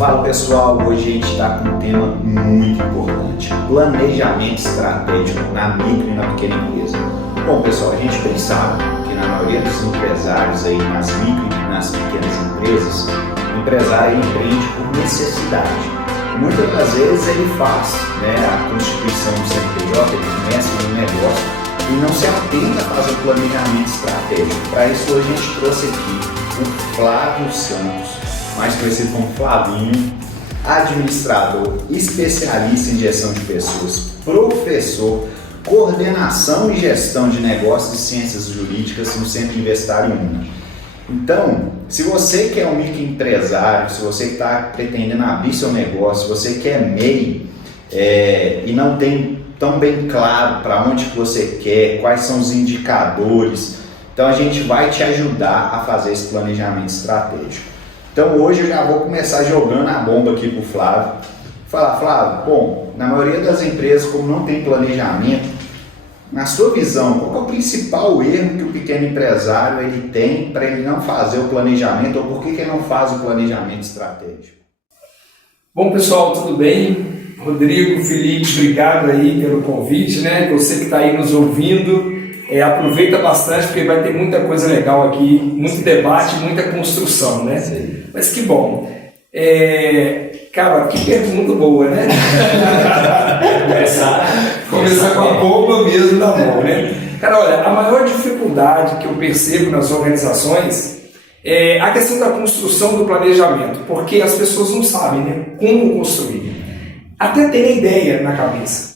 Fala pessoal, hoje a gente está com um tema muito importante: planejamento estratégico na micro e na pequena empresa. Bom pessoal, a gente bem sabe que na maioria dos empresários aí nas micro e nas pequenas empresas, o empresário empreende por necessidade. Muitas das vezes ele faz a constituição do CNPJ, ele começa um negócio e não se atenta a fazer o planejamento estratégico. Para isso hoje a gente trouxe aqui o Flávio Santos, mais conhecido como Flavinho, administrador, especialista em gestão de pessoas, professor, coordenação e gestão de negócios e ciências jurídicas no Centro Universitário UNA. Então, se você quer um microempresário, se você está pretendendo abrir seu negócio, se você quer MEI e não tem tão bem claro para onde que você quer, quais são os indicadores, então a gente vai te ajudar a fazer esse planejamento estratégico. Então hoje eu já vou começar jogando a bomba aqui para o Flávio. Falar, Flávio, bom, na maioria das empresas, como não tem planejamento, na sua visão, qual é o principal erro que o pequeno empresário ele tem para ele não fazer o planejamento, ou por que ele não faz o planejamento estratégico? Bom pessoal, tudo bem? Rodrigo, Felipe, obrigado aí pelo convite, Você que está aí nos ouvindo, aproveita bastante porque vai ter muita coisa legal aqui, muito debate, muita construção, Sim. Mas que bom. Cara, que pergunta boa, Começar com a bomba mesmo na mão, Cara, olha, a maior dificuldade que eu percebo nas organizações é a questão da construção do planejamento, porque as pessoas não sabem, como construir. Até tem ideia na cabeça.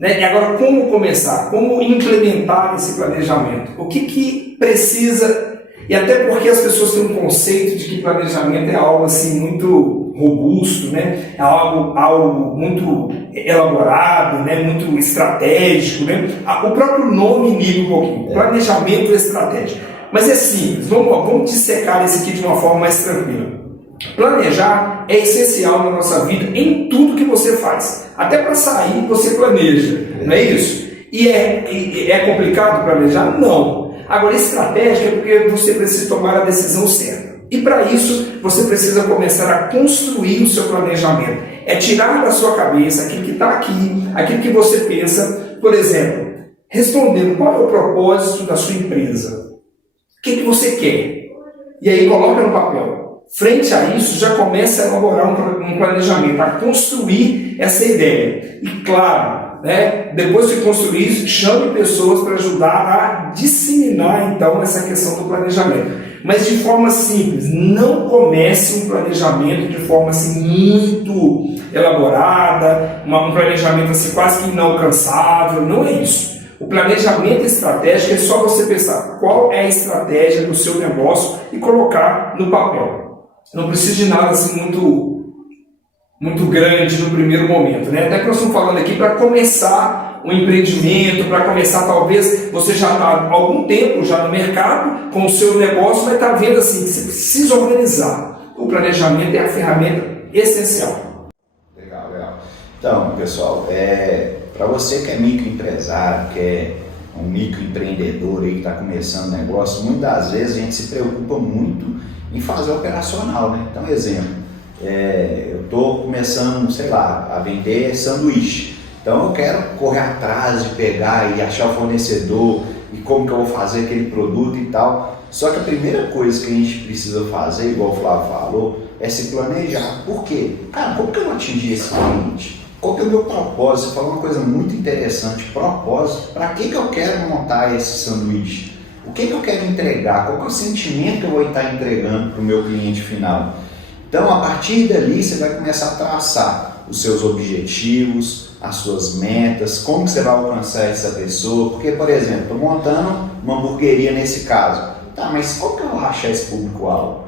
E agora, como começar? Como implementar esse planejamento? O que precisa? E até porque as pessoas têm um conceito de que planejamento é algo assim muito robusto, é algo muito elaborado, muito estratégico, O próprio nome inibe um pouquinho. Planejamento estratégico. Mas é simples. Vamos dissecar isso aqui de uma forma mais tranquila. Planejar é essencial na nossa vida em tudo que você faz. Até para sair você planeja, não é isso? E é complicado planejar? Não. Agora, estratégico é porque você precisa tomar a decisão certa. E para isso, você precisa começar a construir o seu planejamento. É tirar da sua cabeça aquilo que está aqui, aquilo que você pensa. Por exemplo, respondendo qual é o propósito da sua empresa. O que você quer? E aí coloca no papel. Frente a isso, já começa a elaborar um planejamento, a construir essa ideia. E claro, depois de construir isso, chame pessoas para ajudar a disseminar então essa questão do planejamento. Mas de forma simples, não comece um planejamento de forma assim muito elaborada, um planejamento assim quase que inalcançável, não é isso. O planejamento estratégico é só você pensar qual é a estratégia do seu negócio e colocar no papel. Não precisa de nada assim muito grande no primeiro momento, Até que nós estamos falando aqui para começar um empreendimento, para começar talvez você já está há algum tempo já no mercado com o seu negócio, mas está vendo assim que você precisa organizar. O planejamento é a ferramenta essencial. Legal. Então, pessoal, para você que é microempresário, que é um microempreendedor aí que está começando negócio, muitas das vezes a gente se preocupa muito em fazer operacional, Então, exemplo, eu estou começando, a vender sanduíche. Então, eu quero correr atrás de pegar e achar o fornecedor e como que eu vou fazer aquele produto e tal. Só que a primeira coisa que a gente precisa fazer, igual o Flávio falou, é se planejar. Por quê? Cara, como que eu vou atingir esse cliente? Qual que é o meu propósito? Você falou uma coisa muito interessante, propósito. Para que eu quero montar esse sanduíche? O que eu quero entregar? Qual que é o sentimento que eu vou estar entregando para o meu cliente final? Então, a partir dali, você vai começar a traçar os seus objetivos, as suas metas, como que você vai alcançar essa pessoa. Porque, por exemplo, estou montando uma hamburgueria nesse caso. Tá, mas como que eu vou achar esse público-alvo?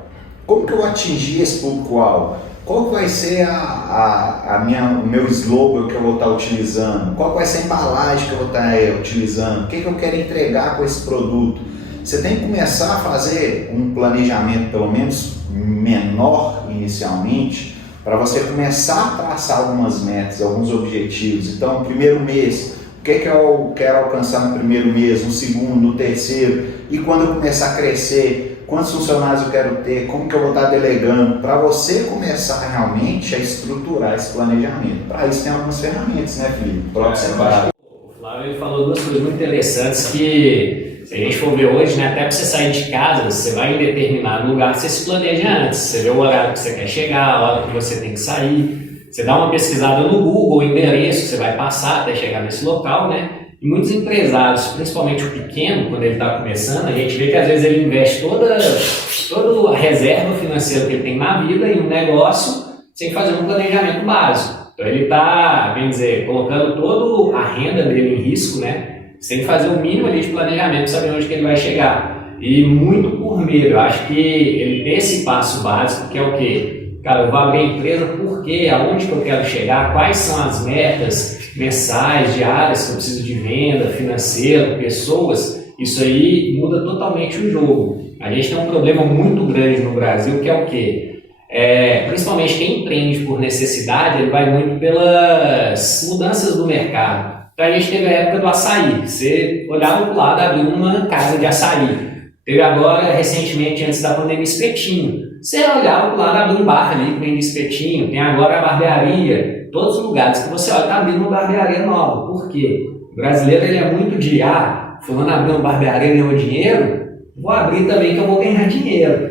Como que eu vou atingir esse público-alvo? Qual que vai ser o meu slogan que eu vou estar utilizando? Qual vai ser a embalagem que eu vou estar utilizando? O que eu quero entregar com esse produto? Você tem que começar a fazer um planejamento, pelo menos menor inicialmente, para você começar a traçar algumas metas, alguns objetivos. Então, primeiro mês, o que eu quero alcançar no primeiro mês, no segundo, no terceiro? E quando eu começar a crescer, quantos funcionários eu quero ter, como que eu vou estar delegando, para você começar realmente a estruturar esse planejamento. Para isso tem algumas ferramentas, né, Felipe? O Flávio falou duas coisas muito interessantes que, se a gente for ver hoje, né, até para você sair de casa, você vai em determinado lugar, você se planeja antes, você vê o horário que você quer chegar, a hora que você tem que sair, você dá uma pesquisada no Google, o endereço que você vai passar até chegar nesse local, né? E muitos empresários, principalmente o pequeno, quando ele está começando, a gente vê que às vezes ele investe toda a reserva financeira que ele tem na vida em um negócio sem fazer um planejamento básico. Então ele está, bem dizer, colocando toda a renda dele em risco, né? Sem fazer o mínimo ali de planejamento, saber onde que ele vai chegar. E muito por medo. Eu acho que ele tem esse passo básico, que é o quê? Cara, eu vou abrir a empresa por quê? Aonde que eu quero chegar? Quais são as metas mensais, diárias que eu preciso de venda, financeiro, pessoas? Isso aí muda totalmente o jogo. A gente tem um problema muito grande no Brasil, que é o quê? Principalmente quem empreende por necessidade, ele vai muito pelas mudanças do mercado. Então a gente teve a época do açaí. Você olhava para o lado, abriu uma casa de açaí. Teve agora, recentemente, antes da pandemia, espetinho. Você olhava para o lado, abriu um bar ali que vende espetinho. Tem agora a barbearia. Todos os lugares que você olha, está abrindo uma barbearia nova. Por quê? O brasileiro ele é muito de, fulano abriu uma barbearia e ganhou dinheiro, vou abrir também que eu vou ganhar dinheiro.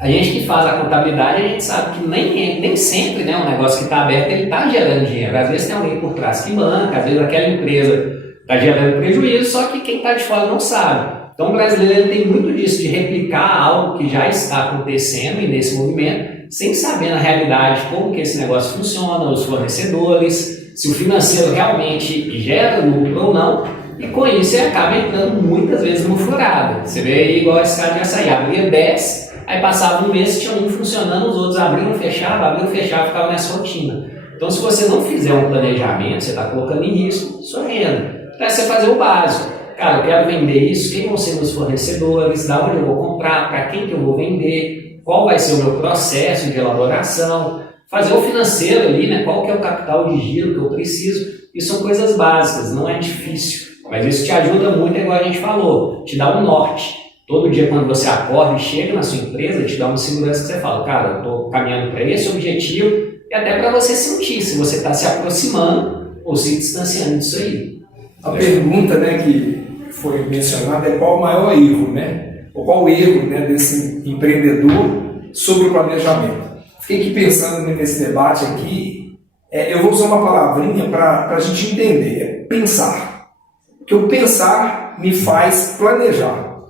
A gente que faz a contabilidade, a gente sabe que nem sempre, né, um negócio que está aberto, ele está gerando dinheiro. Às vezes tem alguém por trás que banca, às vezes aquela empresa está gerando prejuízo, só que quem está de fora não sabe. Então o brasileiro ele tem muito disso, de replicar algo que já está acontecendo e nesse movimento, sem saber na realidade como que esse negócio funciona, os fornecedores, se o financeiro realmente gera lucro ou não, e com isso ele acaba entrando muitas vezes no furado. Você vê aí igual esse cara de açaí, abria 10, aí passava um mês, tinha um funcionando, os outros abriam, fechavam, ficava nessa rotina. Então se você não fizer um planejamento, você está colocando em risco sua renda. Então é você fazer o básico. Cara, eu quero vender isso, quem vão ser meus fornecedores, da onde eu vou comprar, para quem que eu vou vender, qual vai ser o meu processo de elaboração, fazer o financeiro ali, né? Qual que é o capital de giro que eu preciso. Isso são coisas básicas, não é difícil, mas isso te ajuda muito, igual a gente falou, te dá um norte. Todo dia quando você acorda e chega na sua empresa, te dá uma segurança que você fala, cara, eu estou caminhando para esse objetivo, e até para você sentir se você está se aproximando ou se distanciando disso aí. A pergunta, né, que foi mencionada é qual o maior erro, né? Ou qual o erro, né, desse empreendedor sobre o planejamento. Fiquei aqui pensando nesse debate aqui, eu vou usar uma palavrinha para a gente entender, é pensar. Porque o pensar me faz planejar.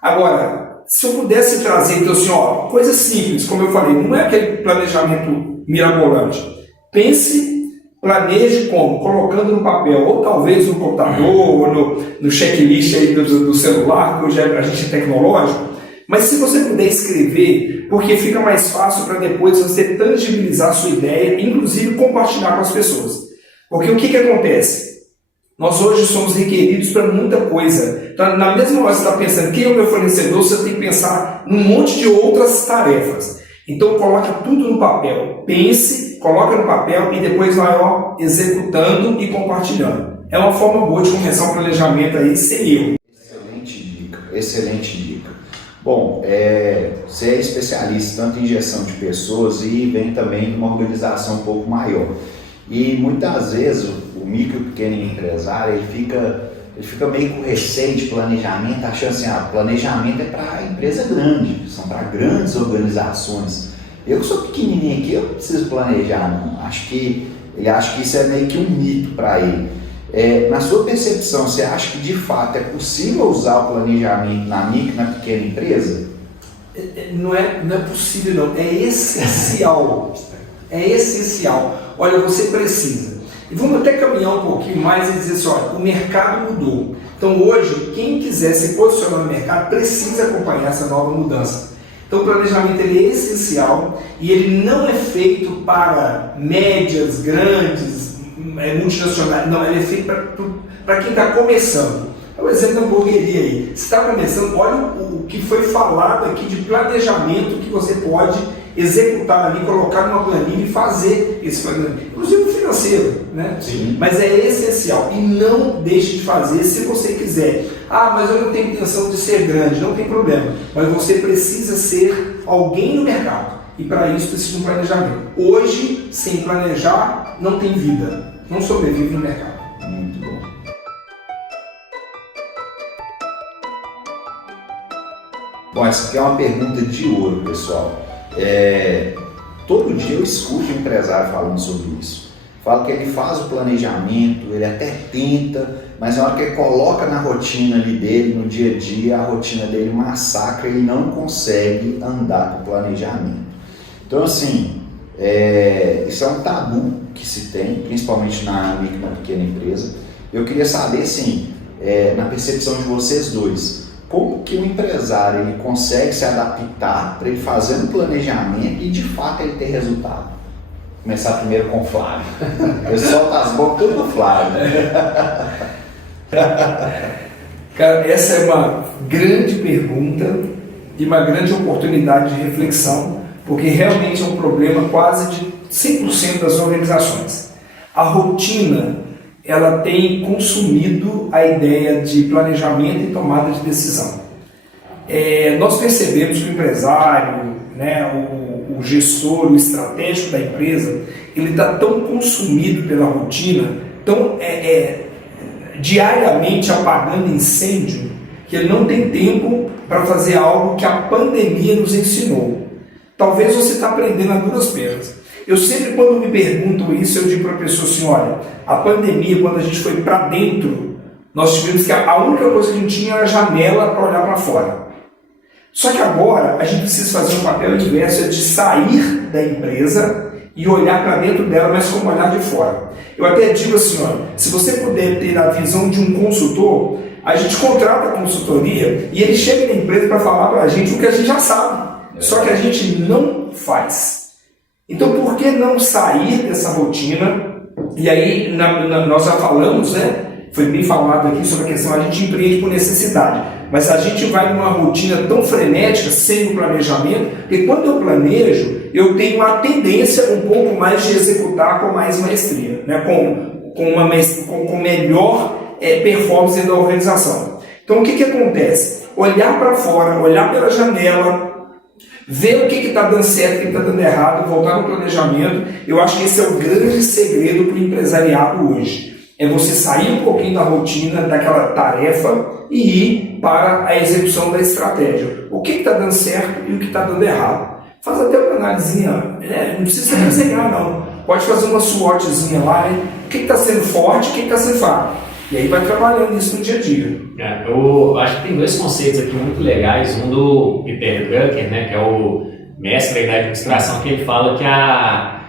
Agora, se eu pudesse trazer, então assim, coisas simples, como eu falei, não é aquele planejamento mirabolante. Pense, planeje como? Colocando no papel, ou talvez no computador, ou no checklist aí do celular, que hoje a gente é tecnológico, mas se você puder escrever, porque fica mais fácil para depois você tangibilizar a sua ideia, inclusive compartilhar com as pessoas. Porque o que acontece? Nós hoje somos requeridos para muita coisa. Então, na mesma hora que você está pensando quem é o meu fornecedor, você tem que pensar num monte de outras tarefas. Então coloque tudo no papel. Pense, coloca no papel e depois vai executando e compartilhando. É uma forma boa de começar um planejamento aí sem erro. Excelente dica. Bom, você é especialista tanto em gestão de pessoas e vem também de uma organização um pouco maior. E muitas vezes o micro e pequeno empresário ele fica meio com receio de planejamento, achando assim, planejamento é para empresa grande, são para grandes organizações. Eu que sou pequenininho aqui, eu não preciso planejar, não. Ele acha que isso é meio que um mito para ele. Na sua percepção, você acha que de fato é possível usar o planejamento na micro e na pequena empresa? Não é possível, não. É essencial. É essencial. Olha, você precisa. E vamos até caminhar um pouquinho mais e dizer assim, olha, o mercado mudou. Então hoje, quem quiser se posicionar no mercado precisa acompanhar essa nova mudança. Então o planejamento ele é essencial e ele não é feito para médias, grandes, multinacionais. Não, ele é feito para quem está começando. É o exemplo da hamburgueria aí. Você está começando, olha o que foi falado aqui de planejamento que você pode executar ali, colocar numa planilha e fazer esse planejamento, inclusive o financeiro, né? Sim. Mas é essencial e não deixe de fazer se você quiser. Ah, mas eu não tenho intenção de ser grande, não tem problema, mas você precisa ser alguém no mercado e para isso precisa de um planejamento. Hoje, sem planejar, não tem vida, não sobrevive no mercado. Muito bom. Bom, essa aqui é uma pergunta de ouro, pessoal. Todo dia eu escuto um empresário falando sobre isso. Fala que ele faz o planejamento, ele até tenta, mas na hora que ele coloca na rotina ali dele, no dia a dia, a rotina dele massacra e ele não consegue andar com o planejamento. Então, assim, isso é um tabu que se tem, principalmente na micro e na pequena empresa. Eu queria saber, assim, na percepção de vocês dois, como que o empresário ele consegue se adaptar para ele fazer um planejamento e de fato ele ter resultado? Vou começar primeiro com o Flávio. Eu solto as bocas tudo do Flávio. Cara, essa é uma grande pergunta e uma grande oportunidade de reflexão, porque realmente é um problema quase de 100% das organizações. A rotina, ela tem consumido a ideia de planejamento e tomada de decisão. Nós percebemos que o empresário, né, o gestor, o estratégico da empresa, ele está tão consumido pela rotina, tão diariamente apagando incêndio, que ele não tem tempo para fazer algo que a pandemia nos ensinou. Talvez você está aprendendo a duras penas. Eu sempre, quando me pergunto isso, eu digo para a pessoa assim, olha, a pandemia, quando a gente foi para dentro, nós tivemos que a única coisa que a gente tinha era a janela para olhar para fora. Só que agora a gente precisa fazer um papel inverso, de sair da empresa e olhar para dentro dela, mas como olhar de fora. Eu até digo assim, olha, se você puder ter a visão de um consultor, a gente contrata a consultoria e ele chega na empresa para falar para a gente o que a gente já sabe, só que a gente não faz. Então, por que não sair dessa rotina? E aí, nós já falamos, né? Foi bem falado aqui sobre a questão, a gente empreende por necessidade, mas a gente vai numa rotina tão frenética, sem o planejamento, porque quando eu planejo, eu tenho uma tendência um pouco mais de executar com mais maestria, né? com melhor performance da organização. Então, o que acontece? Olhar para fora, olhar pela janela, ver o que está dando certo, o que está dando errado, voltar no planejamento. Eu acho que esse é o grande segredo para o empresariado hoje. É você sair um pouquinho da rotina, daquela tarefa e ir para a execução da estratégia. O que está dando certo e o que está dando errado. Faz até uma análisezinha, não precisa desenhar não. Pode fazer uma SWOTzinha lá, né? O que está sendo forte, o que está sendo fraco. E aí vai trabalhando isso no dia a dia. Eu acho que tem dois conceitos aqui muito legais. Um do Peter Drucker, né, que é o mestre da administração, que ele fala que a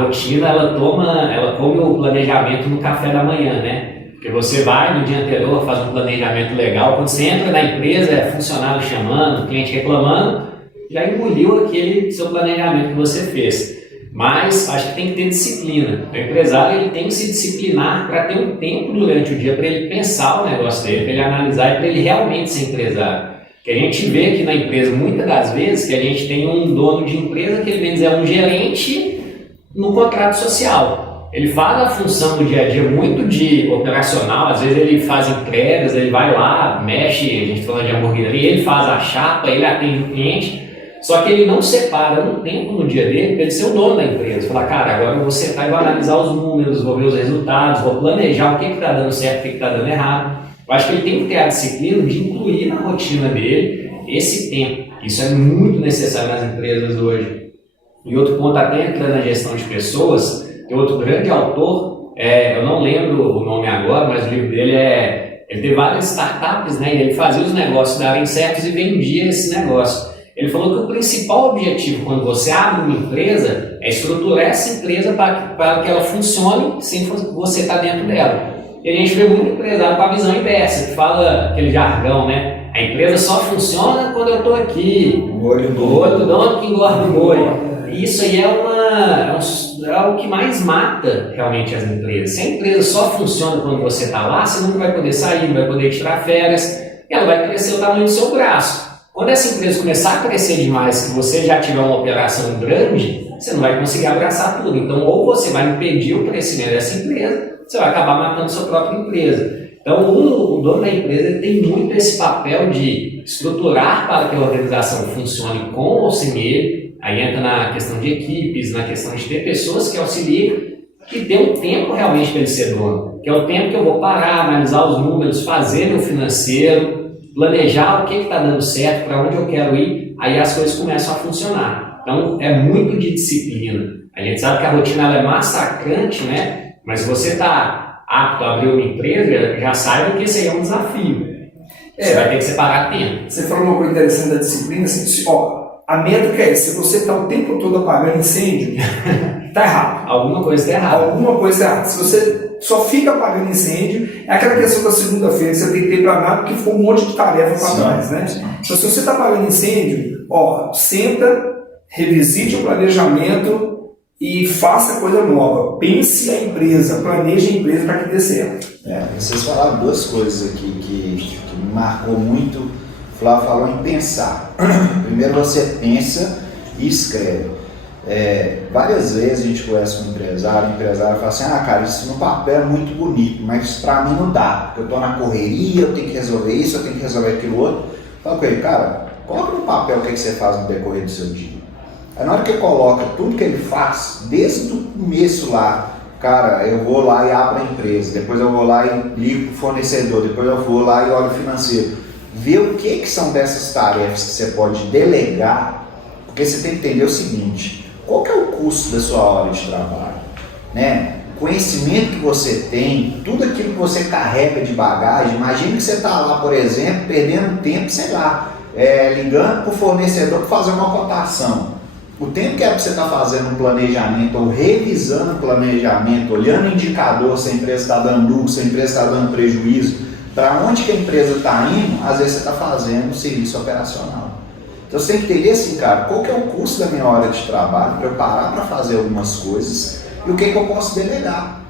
rotina ela come o planejamento no café da manhã, né? Porque você vai no dia anterior, faz um planejamento legal, quando você entra na empresa, funcionário chamando, cliente reclamando, já engoliu aquele seu planejamento que você fez. Mas acho que tem que ter disciplina. O empresário ele tem que se disciplinar para ter um tempo durante o dia para ele pensar o negócio dele, para ele analisar e para ele realmente ser empresário. Que a gente vê aqui na empresa, muitas das vezes, que a gente tem um dono de empresa que ele vem dizer um gerente no contrato social. Ele faz a função do dia a dia muito de operacional, às vezes ele faz entregas, ele vai lá, mexe, a gente falando de hamburgueria, ele faz a chapa, ele atende o cliente. Só que ele não separa um tempo no dia dele para ele ser o dono da empresa. Falar, cara, agora eu vou sentar e vou analisar os números, vou ver os resultados, vou planejar o que está dando certo, o que está dando errado. Eu acho que ele tem que ter a disciplina de incluir na rotina dele esse tempo. Isso é muito necessário nas empresas hoje. E outro ponto, até entrando na gestão de pessoas, tem outro grande autor, eu não lembro o nome agora, mas o livro dele ele tem várias startups, né? E ele fazia os negócios darem certos e vendia esse negócio. Ele falou que o principal objetivo quando você abre uma empresa é estruturar essa empresa para que ela funcione sem você estar dentro dela. E a gente vê muito empresário com a visão inversa, que fala aquele jargão, né? A empresa só funciona quando eu estou aqui. O olho do dono que engorda o molho. Isso aí é o que mais mata realmente as empresas. Se a empresa só funciona quando você está lá, você nunca vai poder sair, não vai poder tirar férias, e ela vai crescer o tamanho do seu braço. Quando essa empresa começar a crescer demais, que você já tiver uma operação grande, você não vai conseguir abraçar tudo. Então, ou você vai impedir o crescimento dessa empresa, você vai acabar matando sua própria empresa. Então, o dono da empresa tem muito esse papel de estruturar para que a organização funcione com ou sem ele. Aí entra na questão de equipes, na questão de ter pessoas que auxiliem, que dê um tempo realmente para ele ser dono. Que é o tempo que eu vou parar, analisar os números, fazer meu financeiro, planejar o que está dando certo, para onde eu quero ir, aí as coisas começam a funcionar. Então, é muito de disciplina. A gente sabe que a rotina ela é massacrante, né? Mas se você está apto a abrir uma empresa, já saiba que esse aí é um desafio. Você vai ter que separar tempo. Você falou uma coisa interessante da disciplina, assim, a métrica é, se você está o tempo todo apagando incêndio, está errado. Alguma coisa está errada. Alguma coisa está errada. Se você só fica apagando incêndio, é aquela questão da segunda-feira que você tem que ter para nada, porque foi um monte de tarefa para trás, né? Então, se você está apagando incêndio, senta, revisite o planejamento e faça coisa nova. Pense a empresa, planeje a empresa para que dê certo. Vocês falaram duas coisas aqui que me marcou muito. O Flávio falou em pensar. Primeiro você pensa e escreve. Várias vezes a gente conhece com o empresário fala assim, cara, isso no papel é muito bonito, mas para mim não dá, porque eu estou na correria, eu tenho que resolver isso, eu tenho que resolver aquilo outro. Fala com ele, cara, coloca no papel o que você faz no decorrer do seu dia. Aí na hora que ele coloca tudo que ele faz, desde o começo lá, cara, eu vou lá e abro a empresa, depois eu vou lá e ligo para o fornecedor, depois eu vou lá e olho o financeiro. Ver o que são dessas tarefas que você pode delegar, porque você tem que entender o seguinte, qual que é o custo da sua hora de trabalho? Né? O conhecimento que você tem, tudo aquilo que você carrega de bagagem, imagine que você está lá, por exemplo, perdendo tempo, sei lá, ligando para o fornecedor para fazer uma cotação. O tempo que é para você estar fazendo um planejamento ou revisando o planejamento, olhando o indicador se a empresa está dando lucro, se a empresa está dando prejuízo, para onde que a empresa está indo, às vezes você está fazendo serviço operacional. Então você tem que entender assim, cara, qual que é o custo da minha hora de trabalho para eu parar para fazer algumas coisas e o que eu posso delegar.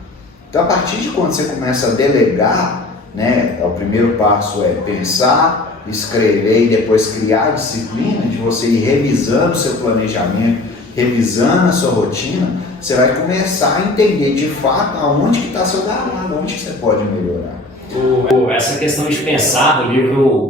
Então a partir de quando você começa a delegar, né, o primeiro passo é pensar, escrever e depois criar a disciplina de você ir revisando o seu planejamento, revisando a sua rotina, você vai começar a entender de fato aonde que está seu gargalo, onde que você pode melhorar. Essa questão de pensar no livro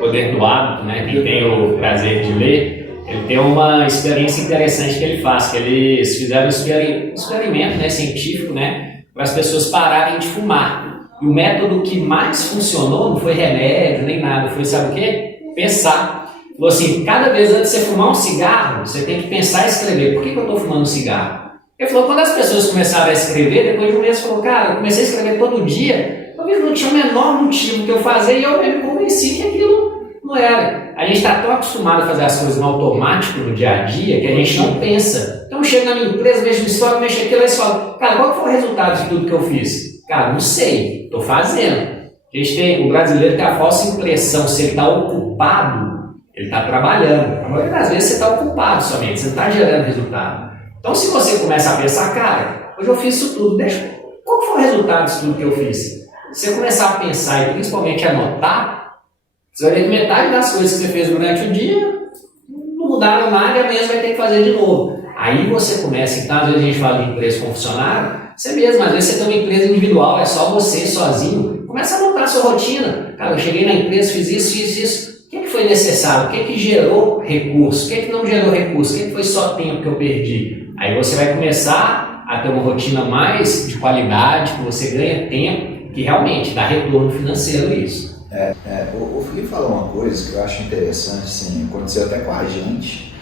Poder do Hábito, né, quem tem o prazer de ler, ele tem uma experiência interessante que ele faz, que eles fizeram um experimento, né, científico, né, para as pessoas pararem de fumar. E o método que mais funcionou não foi remédio nem nada, foi, sabe o quê? Pensar. Falou assim, cada vez antes de você fumar um cigarro, você tem que pensar e escrever, por que eu estou fumando um cigarro? Ele falou, quando as pessoas começaram a escrever, depois de um mês, falou, cara, eu comecei a escrever todo dia, talvez não tinha o menor motivo que eu fazer e eu me convenci que aquilo não era. A gente está tão acostumado a fazer as coisas no automático, no dia a dia, que a gente não pensa. Então, eu chego na minha empresa, vejo uma história, mexo aquilo e falo, cara, qual foi o resultado de tudo que eu fiz? Cara, não sei, estou fazendo. O brasileiro tem a falsa impressão, se ele está ocupado, ele está trabalhando. A maioria das vezes você está ocupado somente, você não está gerando resultado. Então, se você começa a pensar, cara, hoje eu fiz isso tudo, qual foi o resultado disso tudo que eu fiz? Se você começar a pensar e principalmente anotar, você vai ver que metade das coisas que você fez durante o dia não mudaram nada e amanhã você vai ter que fazer de novo. Aí você começa, então, às vezes a gente fala de empresa com funcionário, você mesmo, às vezes você tem uma empresa individual, é só você, sozinho, começa a anotar a sua rotina. Cara, eu cheguei na empresa, fiz isso. O que foi necessário? O que gerou recurso? O que não gerou recurso? O que foi só tempo que eu perdi? Aí você vai começar a ter uma rotina mais de qualidade, que você ganha tempo, que realmente dá retorno financeiro isso. O Felipe falou uma coisa que eu acho interessante, assim, aconteceu até com a gente,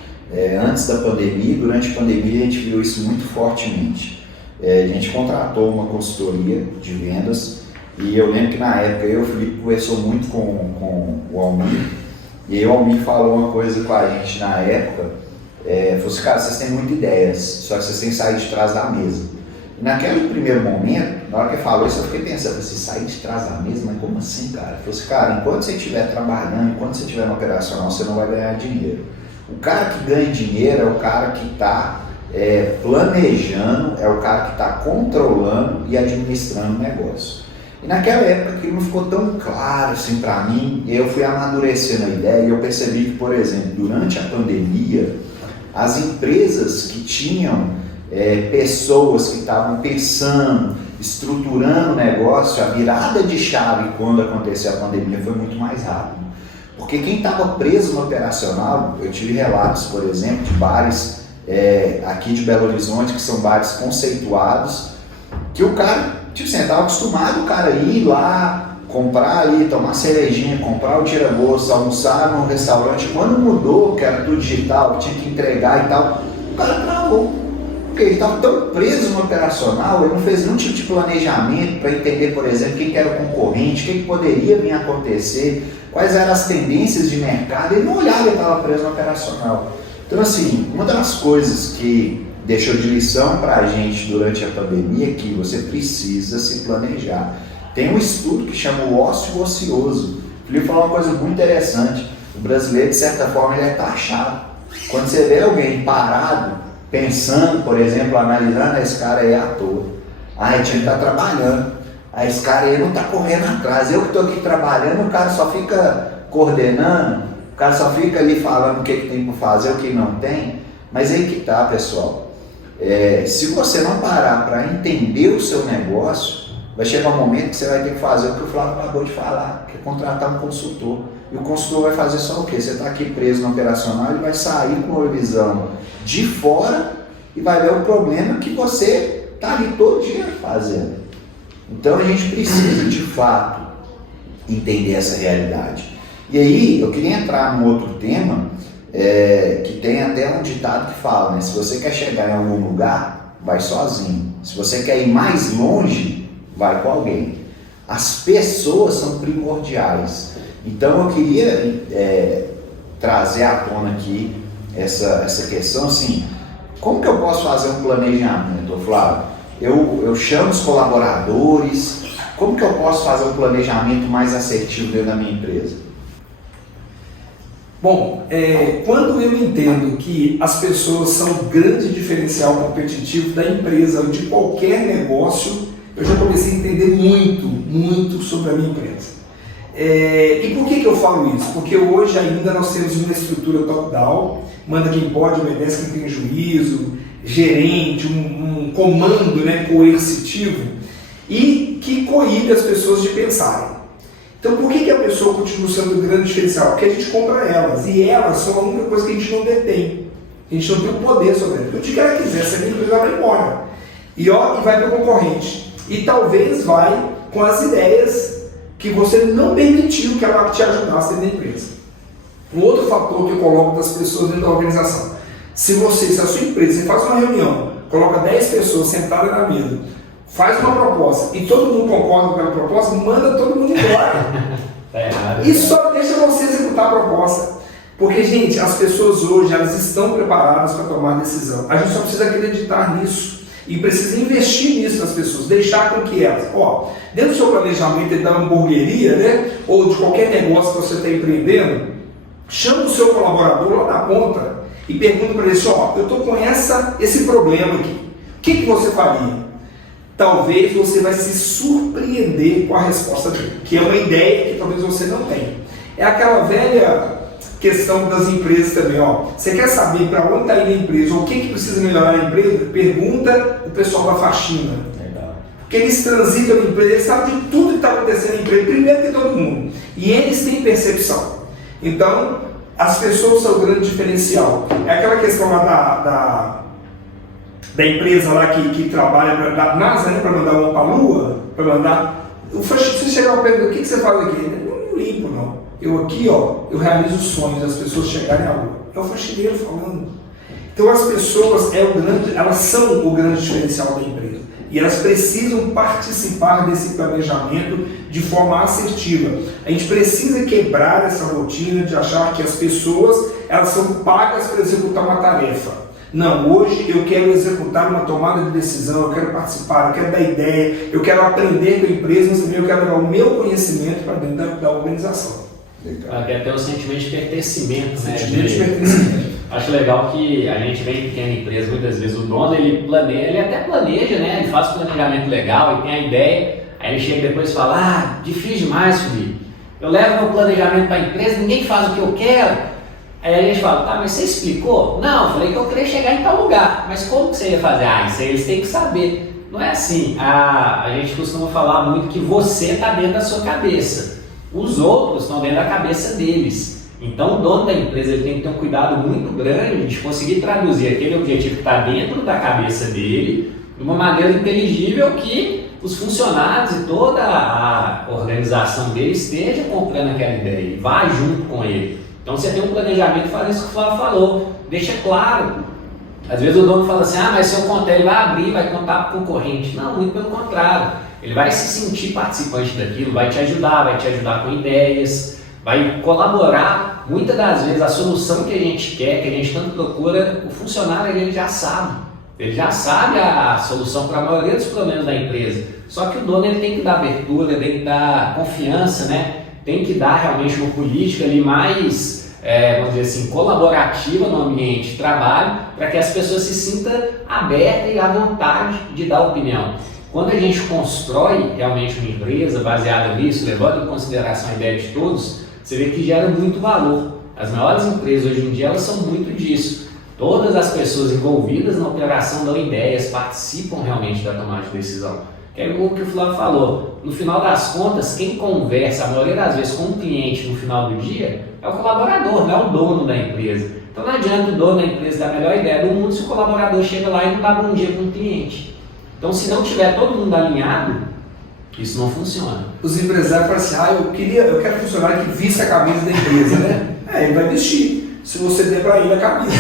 antes da pandemia, durante a pandemia a gente viu isso muito fortemente. A gente contratou uma consultoria de vendas e eu lembro que na época eu e o Felipe conversou muito com o Almir e aí o Almir falou uma coisa com a gente na época, falou assim, cara, vocês têm muitas ideias, só que vocês têm que sair de trás da mesa. E naquele primeiro momento, na hora que ele falou isso, eu fiquei pensando, você sair de trás da mesa? Mas como assim, cara? Ele falou assim, cara, enquanto você estiver trabalhando, enquanto você estiver no operacional, você não vai ganhar dinheiro. O cara que ganha dinheiro é o cara que está planejando, é o cara que está controlando e administrando o negócio. E naquela época aquilo não ficou tão claro assim para mim, eu fui amadurecendo a ideia e eu percebi que, por exemplo, durante a pandemia, as empresas que tinham pessoas que estavam pensando, estruturando o negócio, a virada de chave quando aconteceu a pandemia foi muito mais rápido. Porque quem estava preso no operacional, eu tive relatos, por exemplo, de bares aqui de Belo Horizonte, que são bares conceituados, que o cara, tipo assim, estava acostumado o cara ir lá, comprar ali, tomar cervejinha, comprar o tira-gosto, almoçar num restaurante. Quando mudou, que era tudo digital, tinha que entregar e tal, o cara travou. Porque ele estava tão preso no operacional, ele não fez nenhum tipo de planejamento para entender, por exemplo, quem que era o concorrente, o que poderia vir a acontecer, quais eram as tendências de mercado, ele não olhava, ele estava preso no operacional. Então, assim, uma das coisas que deixou de lição para a gente durante a pandemia é que você precisa se planejar. Tem um estudo que chama o ócio ocioso. O Felipe falou uma coisa muito interessante. O brasileiro, de certa forma, ele é taxado. Quando você vê alguém parado, pensando, por exemplo, analisando, esse cara aí é à toa. Ele tinha que estar trabalhando. Esse cara aí não está correndo atrás. Eu que estou aqui trabalhando, o cara só fica coordenando, o cara só fica ali falando o que tem para fazer, o que não tem. Mas aí que tá, pessoal. Se você não parar para entender o seu negócio, vai chegar um momento que você vai ter que fazer o que o Flávio acabou de falar, que é contratar um consultor. E o consultor vai fazer só o quê? Você está aqui preso no operacional, ele vai sair com uma visão de fora e vai ver o problema que você está ali todo dia fazendo. Então a gente precisa de fato entender essa realidade. E aí eu queria entrar num outro tema, que tem até um ditado que fala, né? Se você quer chegar em algum lugar, vai sozinho. Se você quer ir mais longe, vai com alguém. As pessoas são primordiais. Então eu queria trazer à tona aqui essa questão assim, como que eu posso fazer um planejamento, Flávio? Eu chamo os colaboradores, como que eu posso fazer um planejamento mais assertivo dentro da minha empresa? Bom, quando eu entendo que as pessoas são o grande diferencial competitivo da empresa ou de qualquer negócio, eu já comecei a entender muito sobre a minha empresa. E por que eu falo isso? Porque hoje ainda nós temos uma estrutura top-down, manda quem pode, obedece quem tem juízo, gerente, um comando, né, coercitivo, e que coíbe as pessoas de pensarem. Então por que a pessoa continua sendo o grande diferencial? Porque a gente compra elas, e elas são a única coisa que a gente não detém. A gente não tem o poder sobre elas. Então, o que ela quiser, se a minha empresa vai embora. E vai para o concorrente. E talvez vai com as ideias que você não permitiu que ela te ajudasse dentro da empresa. Um outro fator que eu coloco das pessoas dentro da organização. Se a sua empresa, você faz uma reunião, coloca 10 pessoas sentadas na mesa, faz uma proposta e todo mundo concorda com aquela proposta, manda todo mundo embora. E só deixa você executar a proposta. Porque, gente, as pessoas hoje, elas estão preparadas para tomar decisão. A gente só precisa acreditar nisso. E precisa investir nisso nas pessoas, deixar com que elas, dentro do seu planejamento da hamburgueria, né, ou de qualquer negócio que você está empreendendo, chama o seu colaborador lá na ponta e pergunta para ele, eu estou com esse problema aqui, o que você faria? Talvez você vai se surpreender com a resposta dele, que é uma ideia que talvez você não tenha. É aquela velha questão das empresas também, você quer saber para onde está indo a empresa, ou o que precisa melhorar na empresa? Pergunta o pessoal da faxina. Porque eles transitam na empresa, eles sabem de tudo que está acontecendo na empresa, primeiro que todo mundo. E eles têm percepção. Então, as pessoas são o grande diferencial. É aquela questão lá da empresa lá que trabalha da NASA, né, para mandar uma para a Lua, para mandar. Você chegar ao pé do que você faz aqui? Eu não limpo, não. Eu aqui, eu realizo sonhos das pessoas chegarem à Lua. É o faxineiro falando. Então as pessoas elas são o grande diferencial da empresa. E elas precisam participar desse planejamento de forma assertiva. A gente precisa quebrar essa rotina de achar que as pessoas elas são pagas para executar uma tarefa. Não, hoje eu quero executar uma tomada de decisão, eu quero participar, eu quero dar ideia, eu quero aprender com a empresa, mas também eu quero dar o meu conhecimento para dentro da organização. Tem até o sentimento de pertencimento, né? Sentimento de pertencimento. Acho legal que a gente vem em pequena empresa, muitas vezes o dono ele até planeja, né? Ele faz um planejamento legal e tem a ideia, Aí ele chega depois e fala, difícil demais, Felipe. Eu levo meu planejamento para a empresa, ninguém faz o que eu quero. Aí a gente fala, tá, mas você explicou? Não, eu falei que eu queria chegar em tal lugar. Mas como que você ia fazer? Isso aí eles têm que saber. Não é assim. A gente costuma falar muito que você está dentro da sua cabeça. Os outros estão dentro da cabeça deles. Então o dono da empresa ele tem que ter um cuidado muito grande de conseguir traduzir aquele objetivo que está dentro da cabeça dele de uma maneira inteligível que os funcionários e toda a organização dele esteja comprando aquela ideia e vá junto com ele. Então você tem um planejamento, faz isso que o Flávio falou, deixa claro. Às vezes o dono fala assim, mas se eu contar ele vai abrir, vai contar para o concorrente. Não, muito pelo contrário. Ele vai se sentir participante daquilo, vai te ajudar com ideias, vai colaborar. Muitas das vezes a solução que a gente quer, que a gente tanto procura, o funcionário ele já sabe. Ele já sabe a solução para a maioria dos problemas da empresa. Só que o dono ele tem que dar abertura, ele tem que dar confiança, né? Tem que dar realmente uma política ali mais, vamos dizer assim, colaborativa no ambiente de trabalho para que as pessoas se sintam abertas e à vontade de dar opinião. Quando a gente constrói realmente uma empresa baseada nisso, levando em consideração a ideia de todos, você vê que gera muito valor. As maiores empresas hoje em dia elas são muito disso. Todas as pessoas envolvidas na operação dão ideias, participam realmente da tomada de decisão. É o que o Flávio falou. No final das contas, quem conversa a maioria das vezes com o cliente no final do dia é o colaborador, não é o dono da empresa. Então não adianta o dono da empresa dar a melhor ideia do mundo se o colaborador chega lá e não dá bom dia para o cliente. Então se não tiver todo mundo alinhado, isso não funciona. Os empresários falam assim, eu quero funcionário que vista a camisa da empresa, né? Ele vai vestir, se você der para ele a camisa.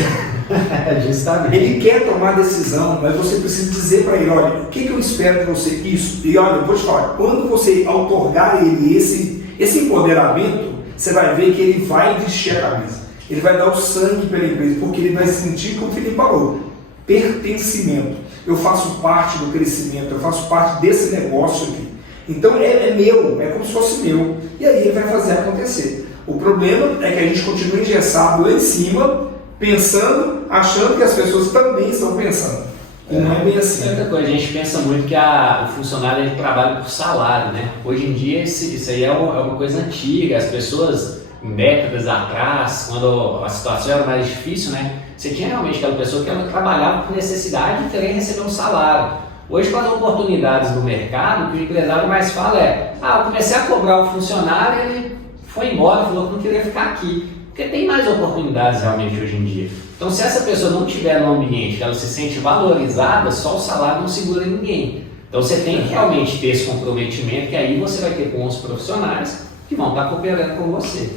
Justamente. Ele quer tomar decisão, mas você precisa dizer para ele, olha, o que eu espero de você? Isso. E olha, eu vou te falar, quando você outorgar a ele esse empoderamento, você vai ver que ele vai vestir a camisa. Ele vai dar o sangue pela empresa, porque ele vai sentir, como o Felipe falou, pertencimento. Eu faço parte do crescimento, eu faço parte desse negócio aqui. Então é meu, é como se fosse meu. E aí ele vai fazer acontecer. O problema é que a gente continua engessado lá em cima, pensando, achando que as pessoas também estão pensando. E não é bem assim. Outra coisa, a gente pensa muito que o funcionário ele trabalha por salário, né? Hoje em dia isso aí é uma coisa antiga. As pessoas, em décadas atrás, quando a situação era mais difícil, né? Você tinha realmente aquela pessoa que ela trabalhava por necessidade de querer receber um salário. Hoje, com as oportunidades do mercado, o que o empresário mais fala eu comecei a cobrar o funcionário, ele foi embora, falou que não queria ficar aqui. Porque tem mais oportunidades realmente hoje em dia. Então, se essa pessoa não estiver num ambiente que ela se sente valorizada, só o salário não segura ninguém. Então, você tem que realmente ter esse comprometimento, que aí você vai ter com os profissionais que vão estar cooperando com você.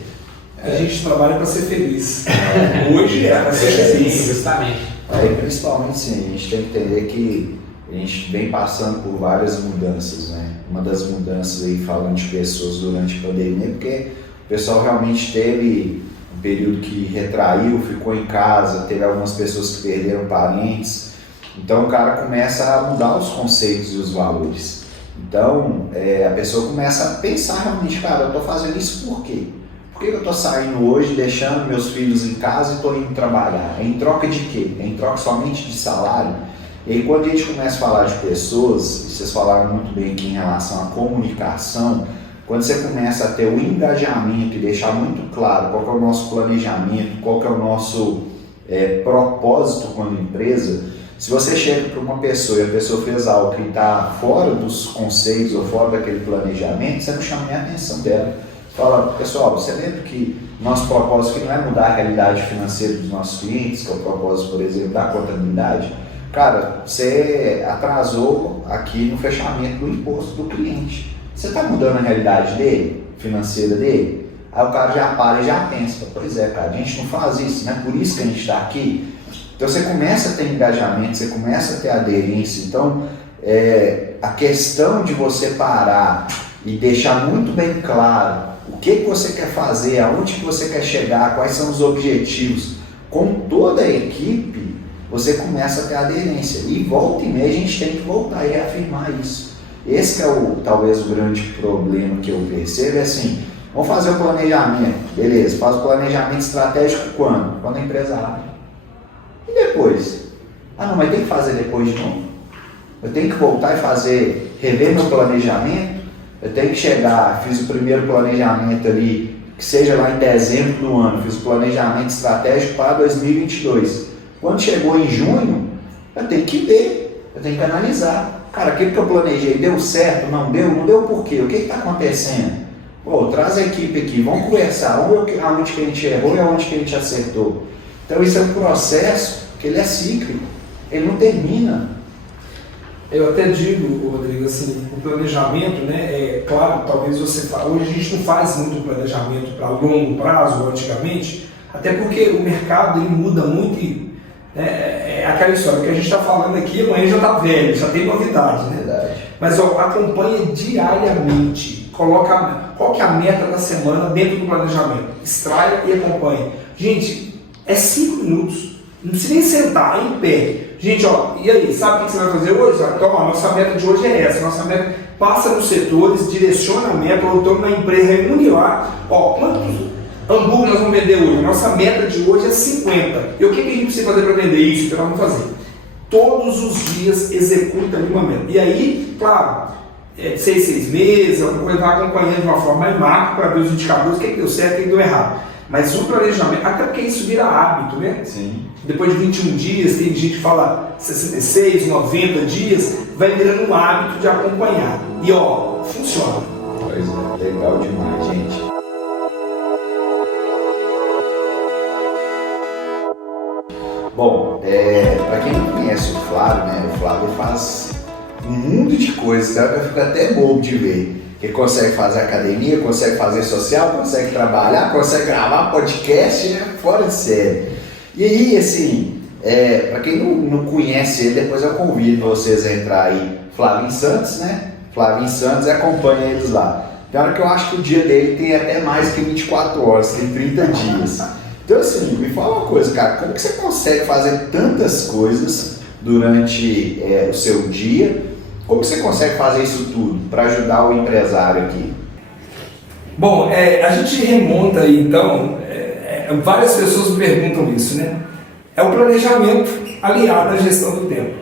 A gente trabalha para ser feliz. Hoje é para ser feliz. Sim, justamente. Aí, principalmente, sim, a gente tem que entender que a gente vem passando por várias mudanças, né? Uma das mudanças aí, falando de pessoas durante a pandemia, porque o pessoal realmente teve um período que retraiu, ficou em casa, teve algumas pessoas que perderam parentes, então o cara começa a mudar os conceitos e os valores. Então a pessoa começa a pensar realmente, cara, eu estou fazendo isso por quê? Por que eu estou saindo hoje, deixando meus filhos em casa e estou indo trabalhar? É em troca de quê? É em troca somente de salário? E aí quando a gente começa a falar de pessoas, vocês falaram muito bem aqui em relação à comunicação, quando você começa a ter o engajamento e deixar muito claro qual que é o nosso planejamento, qual que é o nosso propósito como empresa, se você chega para uma pessoa e a pessoa fez algo que está fora dos conceitos ou fora daquele planejamento, você não chama nem a atenção dela. Você fala, pessoal, você lembra que nosso propósito aqui não é mudar a realidade financeira dos nossos clientes, que é o propósito, por exemplo, da contabilidade? Cara, você atrasou aqui no fechamento do imposto do cliente. Você está mudando a realidade dele, financeira dele? Aí o cara já para e já pensa, pois é, cara, a gente não faz isso, não é por isso que a gente está aqui. Então você começa a ter engajamento, você começa a ter aderência. Então a questão de você parar e deixar muito bem claro o que você quer fazer, aonde que você quer chegar, quais são os objetivos, com toda a equipe, você começa a ter aderência. E volta e meia a gente tem que voltar e reafirmar isso. Esse que é talvez o grande problema que eu percebo, é assim, vamos fazer o planejamento, beleza, faz o planejamento estratégico quando? Quando a empresa abre. E depois? Ah não, mas tem que fazer depois de novo? Eu tenho que voltar e rever meu planejamento? eu tenho que chegar, fiz o primeiro planejamento ali, que seja lá em dezembro do ano, fiz o planejamento estratégico para 2022. Quando chegou em junho, eu tenho que ver, eu tenho que analisar. Cara, aquilo que eu planejei deu certo? Não deu? Não deu por quê? O que está acontecendo? Pô, traz a equipe aqui, vamos conversar, vamos ver aonde que a gente errou e aonde que a gente acertou. Então isso é um processo que ele é cíclico, ele não termina. Eu até digo, Rodrigo, assim, o planejamento, né, claro, talvez você hoje a gente não faz muito planejamento para longo prazo, antigamente, até porque o mercado ele muda muito e é aquela história que a gente está falando aqui, amanhã já está velho, já tem novidade, né? Verdade. Mas acompanha diariamente, coloca qual que é a meta da semana dentro do planejamento, extraia e acompanhe. Gente, é 5 minutos, não precisa nem sentar em pé. Gente, ó, e aí, sabe o que você vai fazer hoje? Então, a nossa meta de hoje é essa, nossa meta passa nos setores, direciona a meta, ou então na empresa, reúne lá, ó, quantos hambúrguer nós vamos vender hoje? Nossa meta de hoje é 50. E o que a gente precisa fazer para vender isso? Que nós vamos fazer? Todos os dias executa uma meta. E aí, claro, 6 meses, alguma coisa vai acompanhando de uma forma mais macro para ver os indicadores, o que deu certo e o que deu errado. Mas o planejamento, até porque isso vira hábito, né? Sim. Depois de 21 dias, tem gente que fala 66, 90 dias, vai virando um hábito de acompanhar. E ó, funciona. Pois é, legal demais, gente. Bom, para quem não conhece o Flávio, né? O Flávio faz um mundo de coisas, cara, eu fico até bobo de ver. Ele consegue fazer academia, consegue fazer social, consegue trabalhar, consegue gravar podcast, né? Fora de série. E aí, assim, para quem não conhece ele, depois eu convido vocês a entrar aí, Flavinho Santos, né? Flavinho Santos, e acompanha eles lá. Tem hora que eu acho que o dia dele tem até mais que 24 horas, tem 30 dias. Então, assim, me fala uma coisa, cara, como que você consegue fazer tantas coisas durante o seu dia? Como você consegue fazer isso tudo para ajudar o empresário aqui? Bom, a gente remonta aí, então, várias pessoas me perguntam isso, né? É o planejamento aliado à gestão do tempo.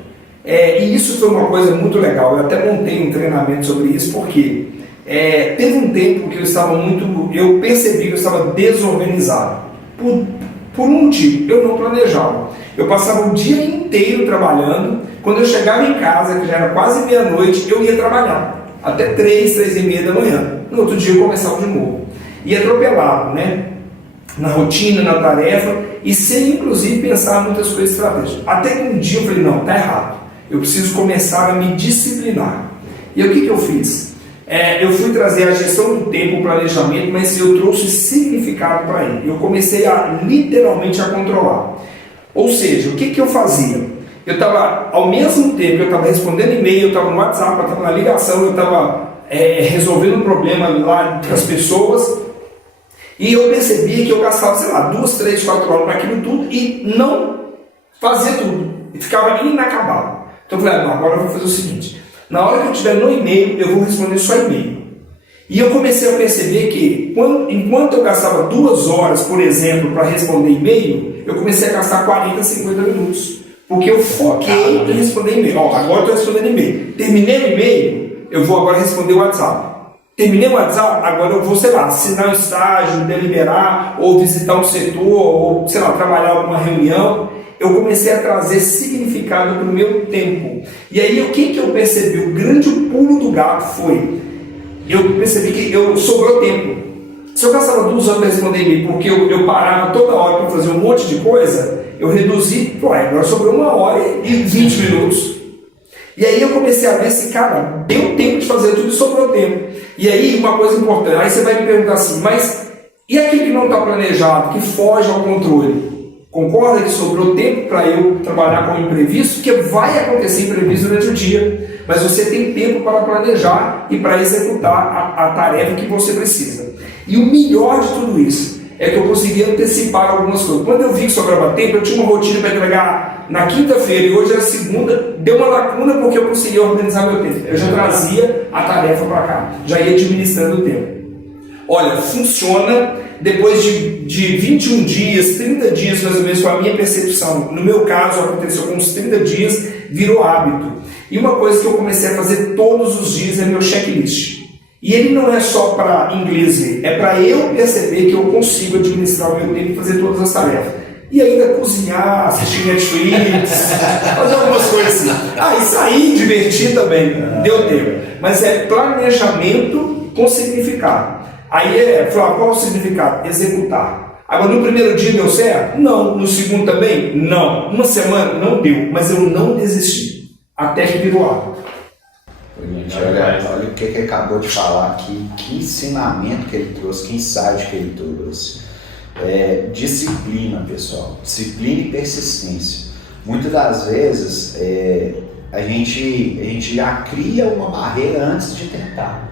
E isso foi uma coisa muito legal, eu até montei um treinamento sobre isso, porque teve um tempo que eu percebi que eu estava desorganizado, por um motivo, eu não planejava. Eu passava o dia inteiro trabalhando. Quando eu chegava em casa, que já era quase meia-noite, eu ia trabalhar até 3, 3h30 da manhã. No outro dia eu começava de novo. E atropelado, né? Na rotina, na tarefa, e sem inclusive pensar em muitas coisas estratégicas. Até que um dia eu falei, não, tá errado. Eu preciso começar a me disciplinar. E o que eu fiz? Eu fui trazer a gestão do tempo, o planejamento, mas eu trouxe significado para ele. Eu comecei literalmente a controlar. Ou seja, o que eu fazia? Eu estava, ao mesmo tempo que eu estava respondendo e-mail, eu estava no WhatsApp, eu estava na ligação, eu estava resolvendo um problema lá com as pessoas, e eu percebia que eu gastava, sei lá, 2, 3, 4 horas para aquilo tudo e não fazia tudo, e ficava inacabado. Então eu falei, não, agora eu vou fazer o seguinte, na hora que eu estiver no e-mail, eu vou responder só e-mail. E eu comecei a perceber que, enquanto eu gastava 2 horas, por exemplo, para responder e-mail, eu comecei a gastar 40, 50 minutos. Porque eu foquei em responder e-mail. Agora eu estou respondendo e-mail. Terminei o e-mail, eu vou agora responder o WhatsApp. Terminei o WhatsApp, agora eu vou, sei lá, assinar um estágio, deliberar, ou visitar um setor, ou, sei lá, trabalhar alguma reunião. Eu comecei a trazer significado para o meu tempo. E aí, o que eu percebi? O grande pulo do gato foi, eu percebi que sobrou tempo. Se eu gastava 2 horas para responder e-mail, porque eu parava toda hora para fazer um monte de coisa, eu reduzi, agora sobrou 1 hora e 20 minutos. E aí eu comecei a ver assim, cara, deu tempo de fazer tudo e sobrou tempo. E aí, uma coisa importante, aí você vai me perguntar assim, mas e aquilo que não está planejado, que foge ao controle? Concorda que sobrou tempo para eu trabalhar com imprevisto? Porque vai acontecer imprevisto durante o dia, mas você tem tempo para planejar e para executar a tarefa que você precisa. E o melhor de tudo isso é que eu consegui antecipar algumas coisas. Quando eu vi que sobrava tempo, eu tinha uma rotina para entregar na quinta-feira e hoje era segunda, deu uma lacuna porque eu consegui organizar meu tempo. Eu já trazia a tarefa para cá, já ia administrando o tempo. Olha, funciona. Depois de 21 dias, 30 dias mais ou menos, com a minha percepção, no meu caso aconteceu com uns 30 dias, virou hábito. E uma coisa que eu comecei a fazer todos os dias é meu checklist. E ele não é só para inglês ver, é para eu perceber que eu consigo administrar o meu tempo e fazer todas as tarefas. E ainda cozinhar, assistir Netflix, fazer algumas coisas assim. E sair, divertir também, deu tempo. Mas é planejamento com significado. Aí qual é o significado? Executar. Agora, no primeiro dia deu certo? Não. No segundo também? Não. Uma semana? Não deu. Mas eu não desisti. Até que virou hábito. Gente, olha o que ele acabou de falar aqui, que ensinamento que ele trouxe, que insight que ele trouxe. Disciplina, pessoal. Disciplina e persistência. Muitas das vezes a gente já cria uma barreira antes de tentar.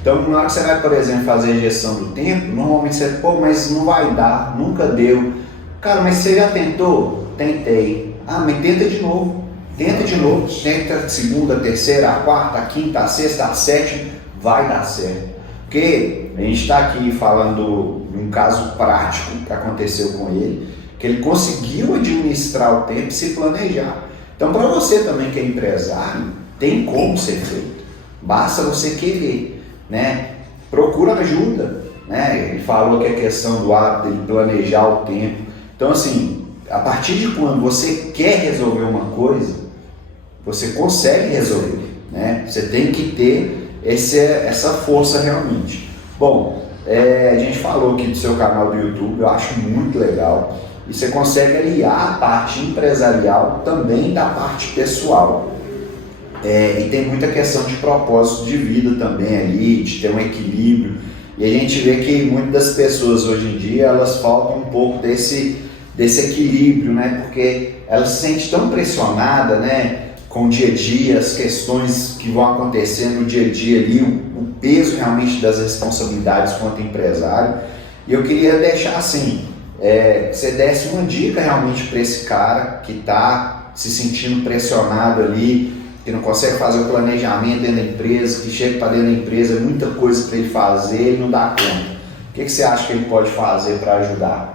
Então, na hora que você vai, por exemplo, fazer a gestão do tempo, normalmente você, mas não vai dar, nunca deu. Cara, mas você já tentou? Tentei. Mas tenta de novo. Tenta de novo. Tenta a segunda, a terceira, a quarta, a quinta, a sexta, a sétima. Vai dar certo. Porque a gente está aqui falando de um caso prático que aconteceu com ele, que ele conseguiu administrar o tempo e se planejar. Então, para você também que é empresário, tem como ser feito. Basta você querer. Né? Procura ajuda, né? Ele falou que a questão do hábito de planejar o tempo. Então, assim, a partir de quando você quer resolver uma coisa, você consegue resolver, né? Você tem que ter essa força realmente. Bom, a gente falou aqui do seu canal do YouTube, eu acho muito legal. E você consegue aliar a parte empresarial também da parte pessoal. E tem muita questão de propósito de vida também ali, de ter um equilíbrio. E a gente vê que muitas das pessoas hoje em dia, elas faltam um pouco desse equilíbrio, né? Porque elas se sentem tão pressionadas, né? Com o dia a dia, as questões que vão acontecer no dia a dia ali, o peso realmente das responsabilidades quanto empresário. E eu queria deixar assim, que você desse uma dica realmente para esse cara que está se sentindo pressionado ali, que não consegue fazer o planejamento dentro da empresa, que chega para dentro da empresa, muita coisa para ele fazer, ele não dá conta. O que você acha que ele pode fazer para ajudar?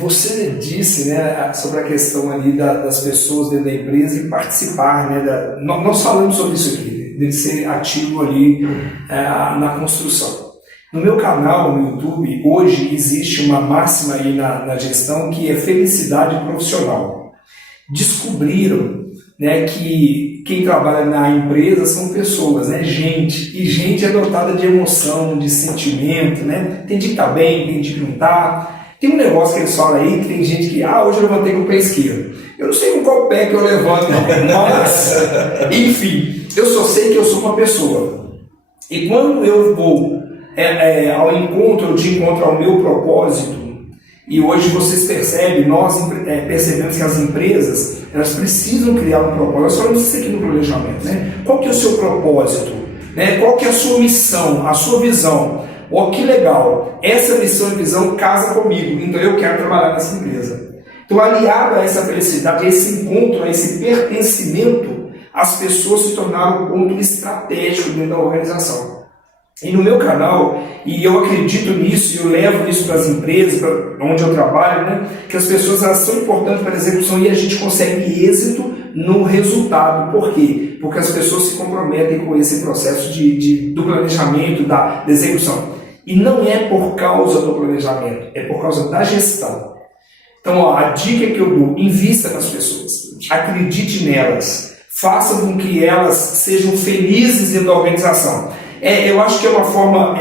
Você disse, né, sobre a questão ali das pessoas dentro da empresa e participar, né, nós falamos sobre isso aqui, dele ser ativo ali na construção. No meu canal no YouTube, hoje existe uma máxima aí na gestão que é felicidade profissional. Descobriram, né, que quem trabalha na empresa são pessoas, né, gente, e gente é dotada de emoção, de sentimento, né, tem dia que tá bem, tem dia que não tá. Tem um negócio que eles falam aí, que tem gente que, hoje eu levantei com o pé esquerdo. Eu não sei com qual pé que eu levanto, mas, enfim, eu só sei que eu sou uma pessoa. E quando eu vou ao encontro ao meu propósito, e hoje vocês percebem, nós percebemos que as empresas, elas precisam criar um propósito. Nós falamos isso aqui no planejamento, né? Qual que é o seu propósito? Né? Qual que é a sua missão, a sua visão? Que legal, essa missão e visão casa comigo, então eu quero trabalhar nessa empresa. Então, aliado a essa felicidade, a esse encontro, a esse pertencimento, as pessoas se tornaram um ponto estratégico dentro da organização. E no meu canal, e eu acredito nisso, e eu levo isso para as empresas, para onde eu trabalho, né, que as pessoas elas são importantes para a execução e a gente consegue êxito no resultado. Por quê? Porque as pessoas se comprometem com esse processo do planejamento, da execução. E não é por causa do planejamento, é por causa da gestão. Então, a dica que eu dou, invista nas pessoas, acredite nelas, faça com que elas sejam felizes dentro da organização. Eu acho que é uma forma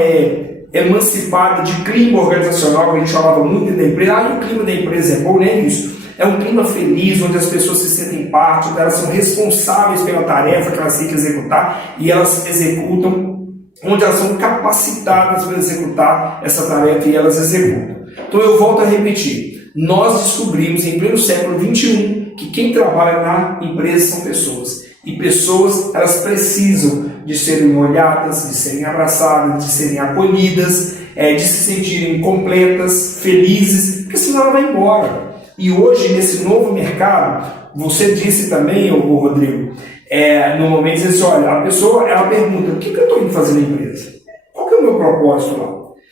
emancipada de clima organizacional, que a gente falava muito da empresa. E o clima da empresa é bom, não é isso? É um clima feliz, onde as pessoas se sentem parte, onde elas são responsáveis pela tarefa que elas têm que executar e elas executam, onde elas são capacitadas para executar essa tarefa e elas executam. Então eu volto a repetir, nós descobrimos em pleno século XXI que quem trabalha na empresa são pessoas. E pessoas, elas precisam de serem olhadas, de serem abraçadas, de serem acolhidas, de se sentirem completas, felizes, porque senão ela vai embora. E hoje, nesse novo mercado, você disse também, Rodrigo, no momento, você disse, olha, a pessoa, ela pergunta, o que eu estou indo fazer na empresa? Qual que é o meu propósito lá?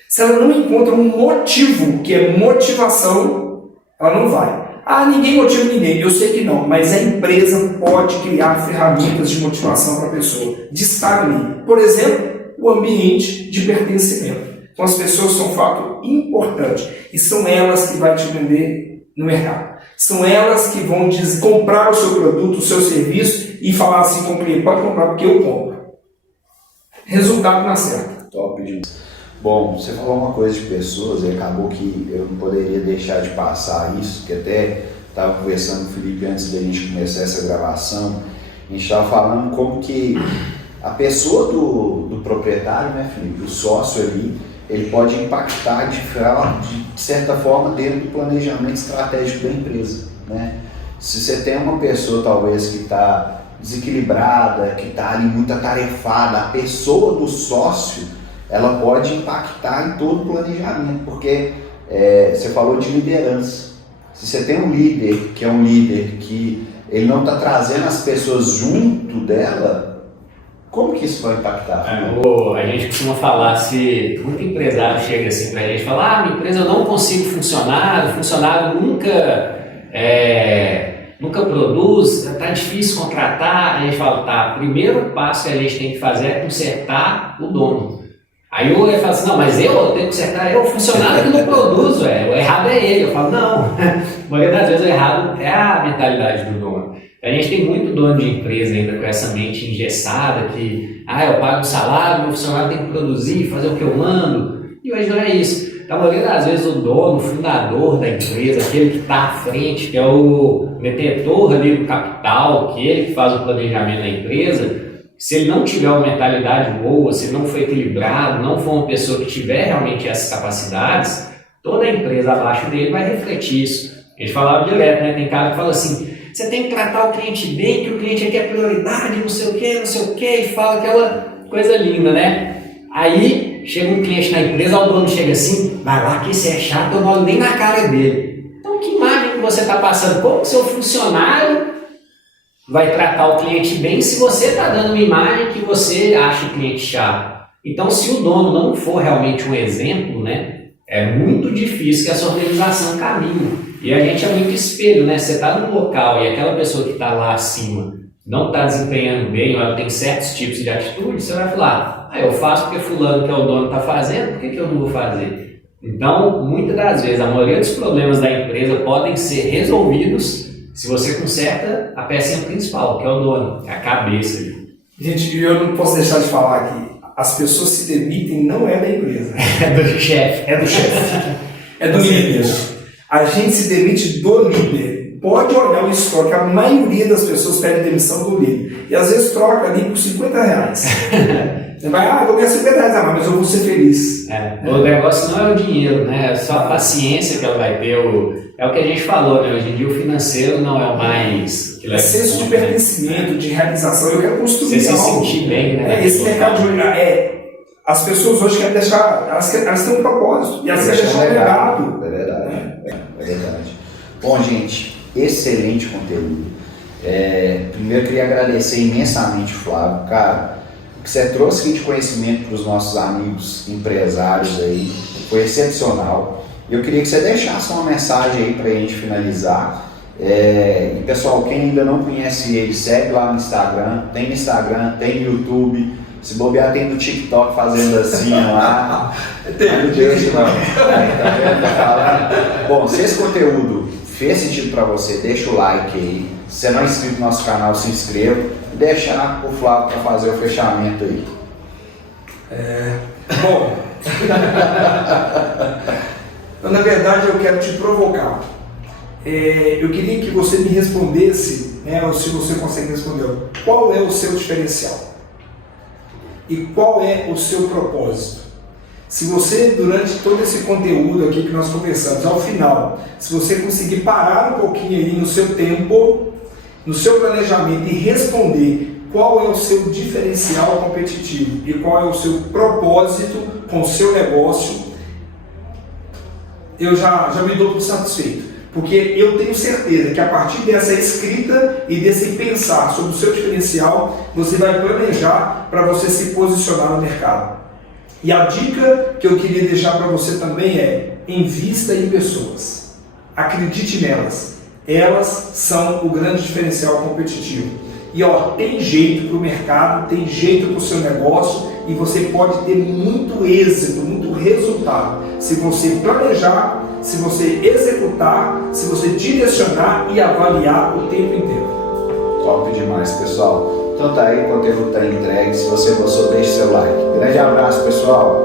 Se ela não encontra um motivo, que é motivação, ela não vai. Ah, ninguém motiva ninguém. Eu sei que não, mas a empresa pode criar ferramentas de motivação para a pessoa, de estar ali. Por exemplo, o ambiente de pertencimento. Então as pessoas são um fato importante e são elas que vão te vender no mercado. São elas que vão comprar o seu produto, o seu serviço e falar assim com o cliente, pode comprar porque eu compro. Resultado na certa. Top demais. Bom, você falou uma coisa de pessoas e acabou que eu não poderia deixar de passar isso, que até estava conversando com o Felipe antes da gente começar essa gravação, a gente estava falando como que a pessoa do proprietário, né, Felipe, o sócio ali, ele pode impactar de certa forma dentro do planejamento estratégico da empresa, né? Se você tem uma pessoa talvez que está desequilibrada, que está ali muito atarefada, a pessoa do sócio, ela pode impactar em todo o planejamento, porque você falou de liderança. Se você tem um líder que é um líder que ele não está trazendo as pessoas junto dela, como que isso vai impactar? A gente costuma falar, se muito empresário chega assim pra gente e fala, minha empresa eu não consigo funcionar, o funcionário nunca produz, tá difícil contratar, a gente fala, tá, o primeiro passo que a gente tem que fazer é consertar o dono. Aí ele fala assim, não, mas eu tenho que consertar, o funcionário que não produz, o errado é ele. Eu falo, não, a maioria das vezes o errado é a mentalidade do dono. A gente tem muito dono de empresa ainda com essa mente engessada que, eu pago um salário, meu funcionário tem que produzir, fazer o que eu mando. E hoje não é isso. A maioria das vezes o dono, o fundador da empresa, aquele que está à frente, que é o detentor ali do capital, que ele que faz o planejamento da empresa, se ele não tiver uma mentalidade boa, se ele não for equilibrado, não for uma pessoa que tiver realmente essas capacidades, toda a empresa abaixo dele vai refletir isso. A gente falava direto, né? Tem cara que fala assim, você tem que tratar o cliente bem, que o cliente aqui é prioridade, não sei o que, e fala aquela coisa linda, né? Aí chega um cliente na empresa, o dono chega assim, vai lá que esse é chato, eu não olho nem na cara dele. Então que imagem que você está passando? Como que seu funcionário vai tratar o cliente bem se você está dando uma imagem que você acha o cliente chato? Então se o dono não for realmente um exemplo, né, é muito difícil que essa organização caminhe. E a gente é muito espelho, né? Você está num local e aquela pessoa que está lá acima não está desempenhando bem, ou ela tem certos tipos de atitude, você vai falar, eu faço porque fulano que é o dono está fazendo, por que eu não vou fazer? Então, muitas das vezes, a maioria dos problemas da empresa podem ser resolvidos se você conserta a pecinha principal, que é o dono, é a cabeça. Gente, eu não posso deixar de falar que as pessoas se demitem não é da empresa. É do chefe. É do chefe. É do líder. A gente se demite do líder. Pode olhar o histórico, a maioria das pessoas pede demissão do líder. E às vezes troca ali por R$50. Você vai, eu ganho R$50 mas eu vou ser feliz. O negócio não é o dinheiro, né? É só a paciência que ela vai ter. É o que a gente falou, né? Hoje em dia o financeiro não é o mais... É senso de pertencimento, de realização. Eu quero construir você se sentir bem, né? Esse mercado de hoje, as pessoas hoje querem deixar, elas têm um propósito e elas querem deixar um legado. É verdade, é verdade. Bom, gente, excelente conteúdo. Primeiro eu queria agradecer imensamente o Flávio, cara. O que você trouxe aqui de conhecimento para os nossos amigos empresários aí foi excepcional. Eu queria que você deixasse uma mensagem aí para a gente finalizar. E pessoal, quem ainda não conhece ele, segue lá no Instagram, tem no Instagram, tem no YouTube, se bobear tem no TikTok fazendo assim lá. Tem no TikTok. Bom, se esse conteúdo fez sentido para você, deixa o like aí. Se você não é inscrito no nosso canal, se inscreva e deixa o Flávio para fazer o fechamento aí. Bom, na verdade eu quero te provocar. Eu queria que você me respondesse, né, ou se você consegue responder, qual é o seu diferencial? E qual é o seu propósito? Se você, durante todo esse conteúdo aqui que nós conversamos, ao final, se você conseguir parar um pouquinho aí no seu tempo, no seu planejamento e responder qual é o seu diferencial competitivo e qual é o seu propósito com o seu negócio, eu já me dou por satisfeito. Porque eu tenho certeza que a partir dessa escrita e desse pensar sobre o seu diferencial, você vai planejar para você se posicionar no mercado. E a dica que eu queria deixar para você também é: invista em pessoas. Acredite nelas. elas são o grande diferencial competitivo. E ó, tem jeito para o mercado, tem jeito para o seu negócio e você pode ter muito êxito, muito resultado se você planejar, se você executar, se você direcionar e avaliar o tempo inteiro. Top demais, pessoal. Então tá aí, o conteúdo está entregue. Se você gostou, deixe seu like. Grande abraço, pessoal.